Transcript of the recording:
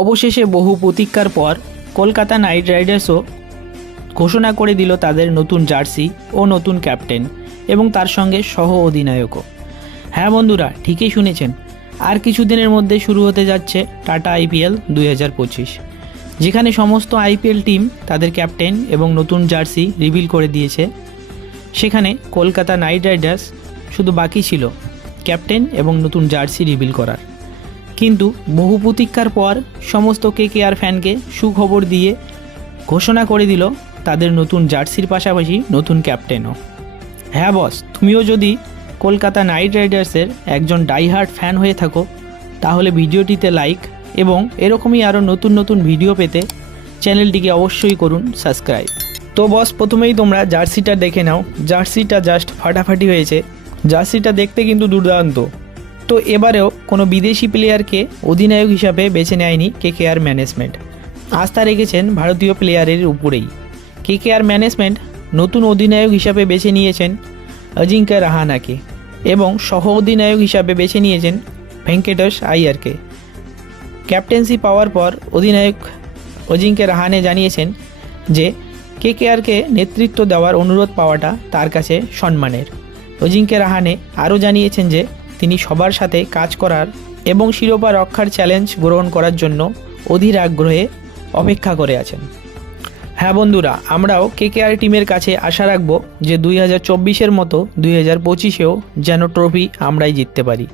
অবশেষে বহু প্রতীক্ষার পর কলকাতা নাইট রাইডার্সও ঘোষণা করে দিল তাদের নতুন জার্সি ও নতুন ক্যাপ্টেন এবং তার সঙ্গে সহ অধিনায়কও। হ্যাঁ বন্ধুরা, ঠিকই শুনেছেন, আর কিছুদিনের মধ্যে শুরু হতে যাচ্ছে টাটা আইপিএল 2025, যেখানে সমস্ত আইপিএল টিম তাদের ক্যাপ্টেন এবং নতুন জার্সি রিভিল করে দিয়েছে। সেখানে কলকাতা নাইট রাইডার্স শুধু বাকি ছিল ক্যাপ্টেন এবং নতুন জার্সি রিভিল করার। কিন্তু বহু প্রতীক্ষার পর সমস্ত কেকেআর ফ্যানকে সুখবর দিয়ে ঘোষণা করে দিল তাদের নতুন জার্সির পাশাপাশি নতুন ক্যাপ্টেনও। হ্যাঁ বস, তুমিও যদি কলকাতা নাইট রাইডার্সের একজন ডাইহার্ড ফ্যান হয়ে থাকো তাহলে ভিডিওটিতে লাইক এবং এরকমই আরও নতুন নতুন ভিডিও পেতে চ্যানেলটিকে অবশ্যই করুন সাবস্ক্রাইব। তো বস, প্রথমেই তোমরা জার্সিটা দেখে নাও। জার্সিটা জাস্ট ফাটাফাটি হয়েছে, জার্সিটা দেখতে কিন্তু দুর্দান্ত। তো এবারেও কোনো বিদেশি প্লেয়ারকে অধিনায়ক হিসাবে বেছে নেয়নি কেকেআর ম্যানেজমেন্ট, আস্থা রেখেছেন ভারতীয় প্লেয়ারের উপরেই। কেকেআর ম্যানেজমেন্ট নতুন অধিনায়ক হিসাবে বেছে নিয়েছেন অজিঙ্ক্য রাহানেকে এবং সহ অধিনায়ক হিসাবে বেছে নিয়েছেন ভেঙ্কটেশ আইয়ারকে। ক্যাপ্টেন্সি পাওয়ার পর অধিনায়ক অজিঙ্ক্য রাহানে জানিয়েছেন যে কেকেআরকে নেতৃত্ব দেওয়ার অনুরোধ পাওয়াটা তার কাছে সম্মানের। অজিঙ্ক্য রাহানে আরও জানিয়েছেন যে তিনি সবার সাথে কাজ করার এবং শিরোপা রক্ষার চ্যালেঞ্জ গ্রহণ করার জন্য অধীর আগ্রহে অপেক্ষা করে আছেন। হ্যাঁ বন্ধুরা, আমরাও কেকেআর টিমের কাছে আশা রাখব যে 2024-এর মতো 2025-এও যেন ট্রফি আমরাই জিততে পারি।